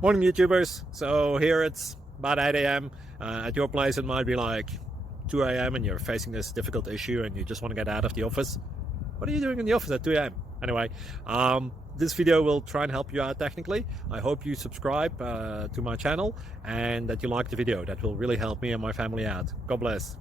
Morning YouTubers. So here it's about 8 a.m. At your place it might be like 2 a.m. and you're facing this difficult issue and you just want to get out of the office. What are you doing in the office at 2 a.m.? Anyway, this video will try and help you out technically. I hope you subscribe to my channel and that you like the video. That will really help me and my family out. God bless.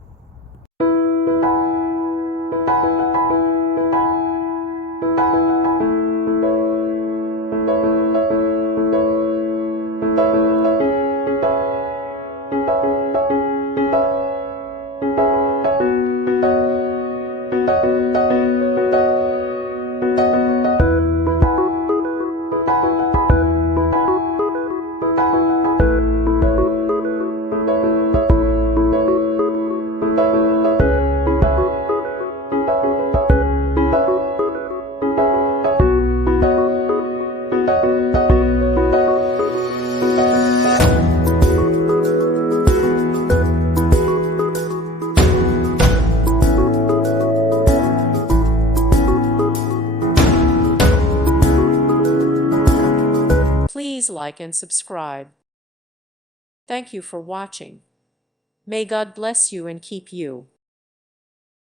Please like and subscribe. Thank you for watching. May God bless you and keep you.